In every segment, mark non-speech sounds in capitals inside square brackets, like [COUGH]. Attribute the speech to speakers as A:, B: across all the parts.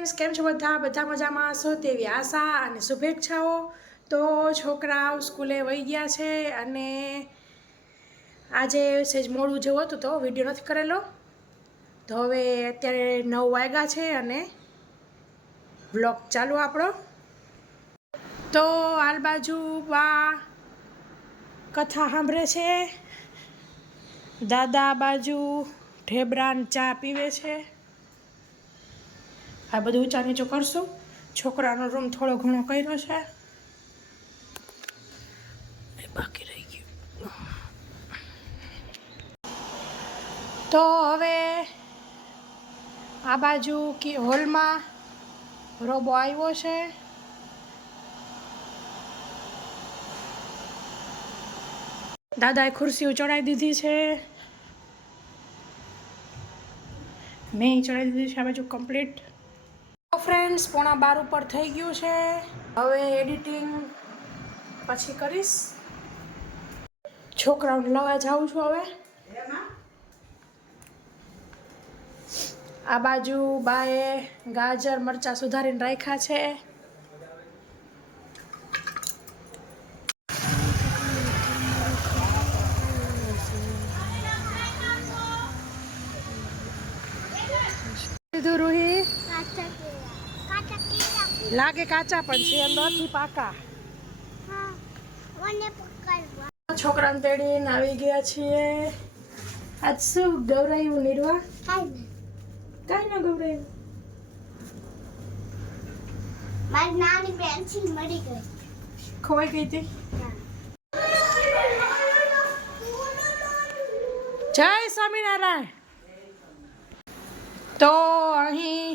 A: Friends કેમ છો બધા? બધા મજામાં? હશો તેવી આશા અને શુભેચ્છાઓ? તો છોકરાઓ સ્કૂલે વહી ગયા છે અને આજે સેજ મોડું જેવું હતું તો વીડિયો નથી કરેલો. તો હવે અત્યારે નવ વાગ્યા છે અને વ્લોગ ચાલુ આપણો. તો હાલ બાજુ બા કથા સાંભળે છે. દાદા બાજુ ઢેબરાન ચા પીવે છે. આ બધું ઊંચા નીચું કરશું. છોકરાનો રૂમ થોડો ઘણો કર્યો છે. એ બાકી રહી ગયું. તો હવે આ બાજુ કે હોલમાં રોબો આવ્યો છે. દાદાએ ખુરશીઓ ચડાવી દીધી છે. મેં ચડાવી દીધી છે આ બાજુ કમ્પ્લીટ ફ્રેન્ડ્સ, પોણા બાર ઉપર થઈ ગયું છે. હવે એડિટિંગ પછી કરીશ. છોકરાઓને લવા જાઉં છું હવે. આ બાજુ બાએ ગાજર, મરચાં સુધારીને રાખ્યા છે. લીધું રૂહી
B: કાચા કેળા કાચા કેળા
A: લાગે કાચા પણ છે અંદરથી પાકા. છોકરાને તેડીને આવી ગયા છીએ. આજ શું ગૌરાયું નિર્વા
B: કાઈ
A: કાંઈ ન ગૌરાયું
B: મારી નાની પેન્સિલ મળી ગઈ.
A: ખોવાઈ ગઈ હતી? જય સ્વામિનારાયણ. તો અહીં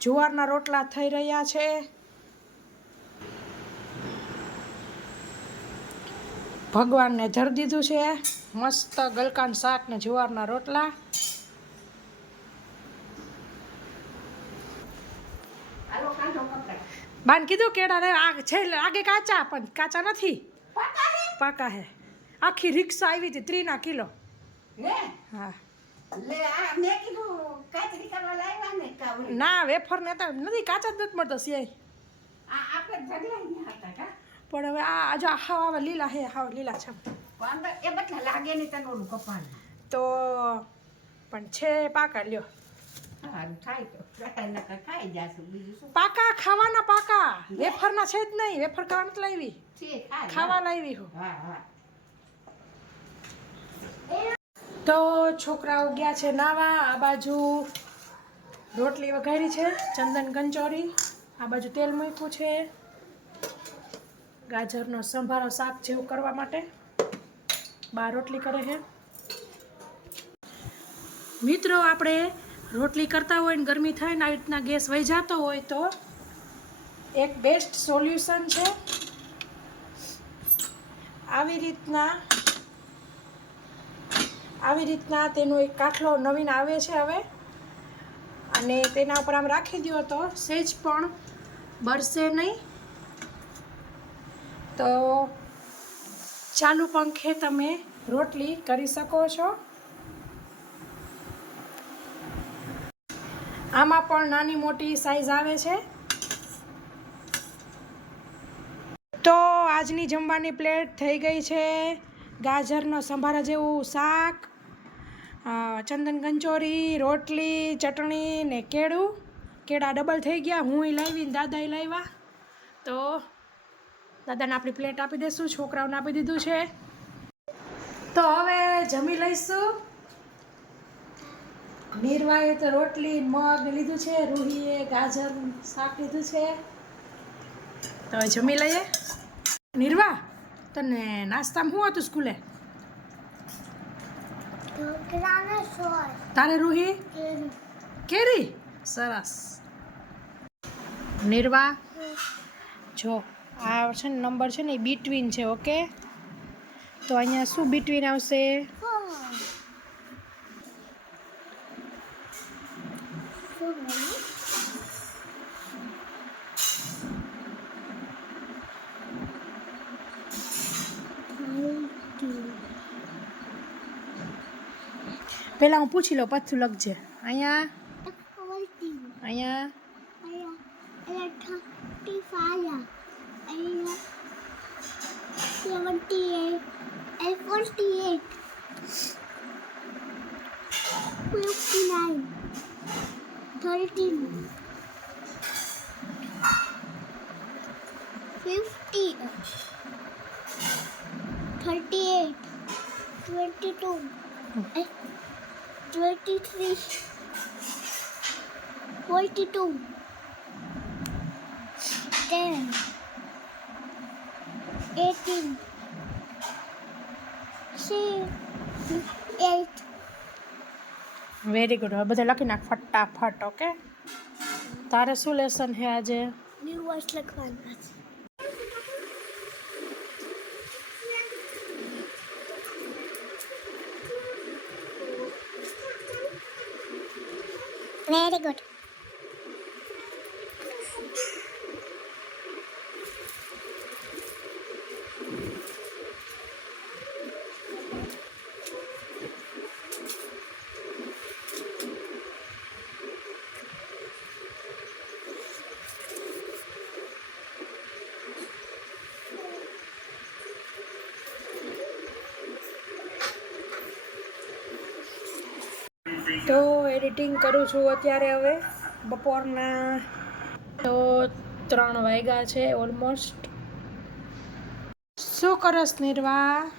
A: જુવારના રોટલા થઈ રહ્યા છે. ભગવાનને ધરી દીધું છે. મસ્ત ગલકાન શાક ને જુવારના રોટલા. બાન કીધું કેળા ને આગ છે આગે કાચા પણ કાચા નથી. પાકા હે? આખી રિક્ષા આવી હતી ત્રીના કિલો. હા.
C: ને
A: ના વેફર ને તો નથી કાચા જ નથી મળતો
C: કા?
A: પણ હવે આ હાવ આવે લીલા હે હાવ લીલા છે.
C: એ બધા લાગે નહીં તને ઓલું કપાળ
A: તો પણ છે પાકા લ્યો. [LAUGHS] પાકા ખાવાના પાકા. વેફરના છે જ નહીં વેફર ખાવા નથી લાવી ખાવા લાવી હું.
C: હા હા.
A: તો છોકરાઓ ગયા છે નાવા, આ બાજુ રોટલી વઘારી છે, ચંદન કંચોરી આ બાજુ તેલ મૂક્યું છે, ગાજરનો સંભારો શાક જેવું કરવા માટે. બા રોટલી કરે છે. મિત્રો, આપણે રોટલી કરતા હોય ને ગરમી થાય ને આવી રીતના ગેસ વહી જતો હોય તો એક બેસ્ટ સોલ્યુશન છે. આવી રીતના આવી રીતના તેનો એક કાટલો નવીન આવે છે હવે. અને તેના ઉપર આમ રાખી દો તો સેજ પણ બળશે નહીં. તો ચાલુ પંખે તમે રોટલી કરી શકો છો. આમાં પણ નાની મોટી સાઈઝ આવે છે. તો આજની જમવાની પ્લેટ થઈ ગઈ છે. ગાજરનો સંભારા જેવું શાક ચંદન કંચોરી રોટલી, ચટણી ને કેળું. કેળા ડબલ થઈ ગયા. હું એ લાવી ને એ લાવ્યા. તો દાદાને આપણી પ્લેટ આપી દઈશું છોકરાઓને આપી દીધું છે. તો હવે જમી લઈશું. નીરવાએ તો રોટલી, મગ લીધું છે. રૂહીએ ગાજર શાક લીધું છે. તો જમી લઈએ. નિર્વા તને નાસ્તામાં શું હતું સ્કૂલે? તારે રૂહી?
B: કેરી?
A: સરસ. નિર્વા? જો, આ છે ને નંબર છે ને એ બિટવીન છે ઓકે તો અહીંયા શું બિટવીન આવશે?
B: શું
A: પહેલાં હું પૂછી લઉં પાછું લખજે અહીંયા અહીંયા
B: Thirteen. Fifty. Thirty-eight. Twenty-two. Eh? 23 42 10 18 8
A: very good હવે બધા લખી નાખ ફટાફટ ઓકે તારે શું લેસન છે આજે?
B: ન્યૂ વર્ડ લખવાના છે. વેરી ગુડ
A: તો એડિટિંગ કરું છું અત્યારે હવે બપોરના તો ત્રણ વાગ્યા છે ઓલમોસ્ટ શું કરસ નિર્વા?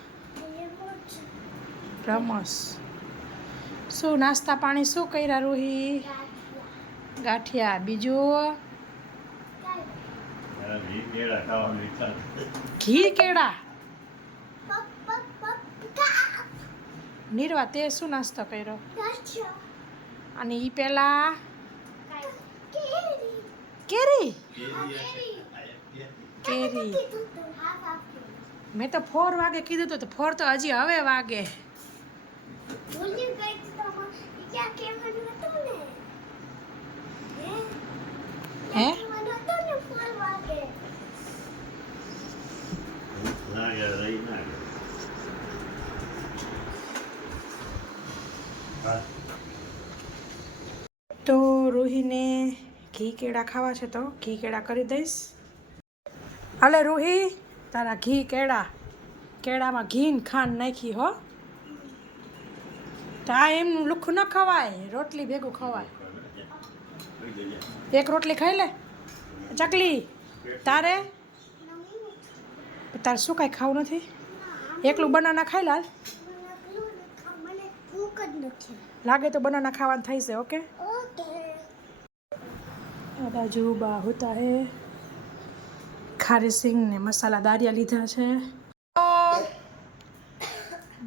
A: રમસ. શું નાસ્તા પાણી શું કર્યા રોહી? ગાંઠિયા. બીજું? ઘી કેળા? નિર્વા તે શું નાસ્તો કર્યો? અને એ પેલા? કેરી. કેરી? મેં તો ફોર વાગે કીધું હતું તો ફોર તો હજી હવે વાગે. હે. તો રૂહીને ઘી કેળા ખાવા છે તો ઘી કેળા કરી દઈશ. હાલે રૂહી તારા ઘી કેળા. કેળામાં ઘી ખાંડ નાખી હો. તો આ એમનું લુખું ન ખવાય રોટલી ભેગું ખવાય. એક રોટલી ખાઈ લે. ચકલી તારે? તારે શું કાંઈ ખાવું નથી? એકલું બનાના ખાઈ લાલ? લાગે તો બનાના ખાવાનું થઈ છે ઓકે. આ બાજુ બાહુતા હે ખારી સિંગ ને મસાલા દારિયા લીધા છે.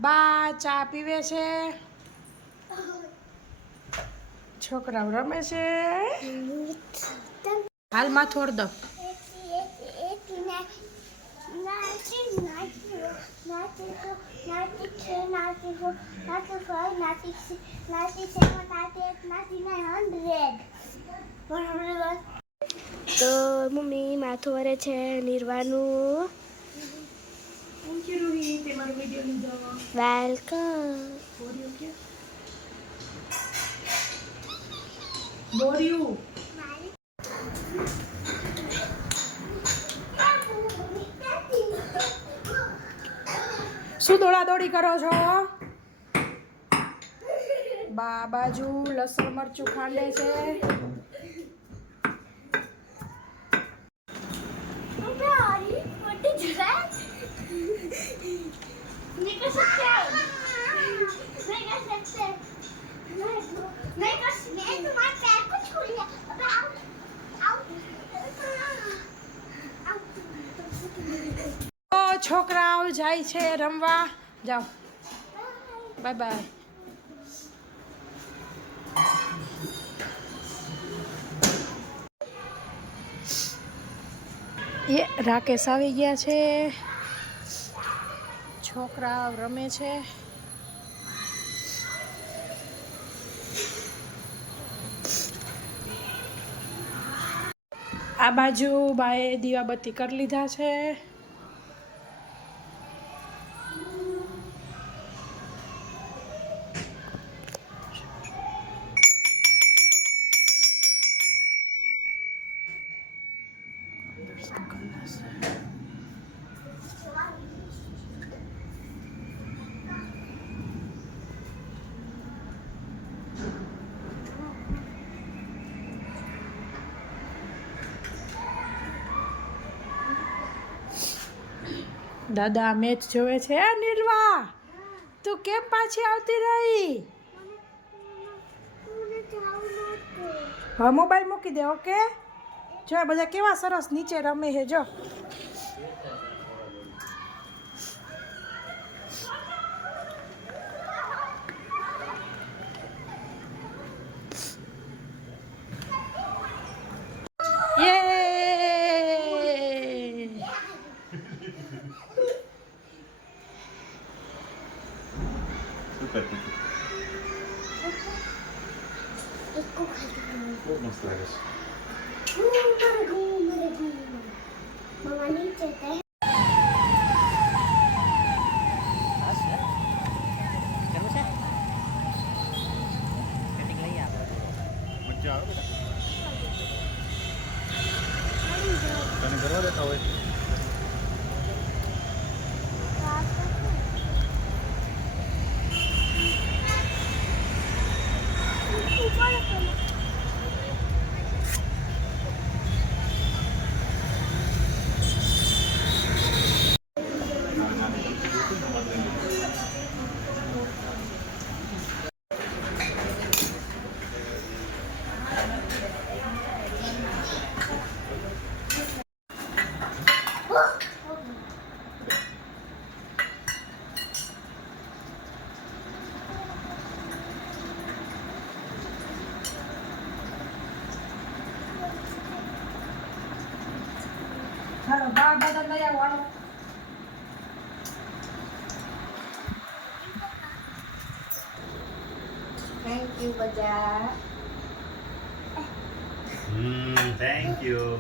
A: બા ચા પીવે છે. છોકરાઓ રમે છે. હાલમાં થોડ દો.
B: તો મમ્મી માથું વરે છે નિર્વાનું વેલકમ
A: બોર્યું શું દોડા દોડી કરો છો? બા બાજુ લસણ મરચું ખાંડે છે. છોકરાઓ જાય છે રમવા. જાઓ. બાય બાય એ રાકેશ આવી ગયા છે. છોકરાઓ રમે છે. આ બાજુ બાએ દીવાબત્તી કરી લીધા છે. દાદા મેચ જોવે છે એ નિર્વા તું કેમ પાછી આવતી રહી? હા મોબાઈલ મૂકી દે ઓકે? જો આ બધા કેવા સરસ નીચે રમે છે જો. યે
B: શું કરતી હતી?
D: એકકો ખાધું.
B: બહુ મસ્ત લાગે છે
D: ઘૂમર ઘૂમર ઘૂમર. મમ્મા નીચે તે
B: મજા આવે તને કરવા દેતા હોય?
A: ચાલો બાર બધા લઈ આવો હાલો.
E: Thank you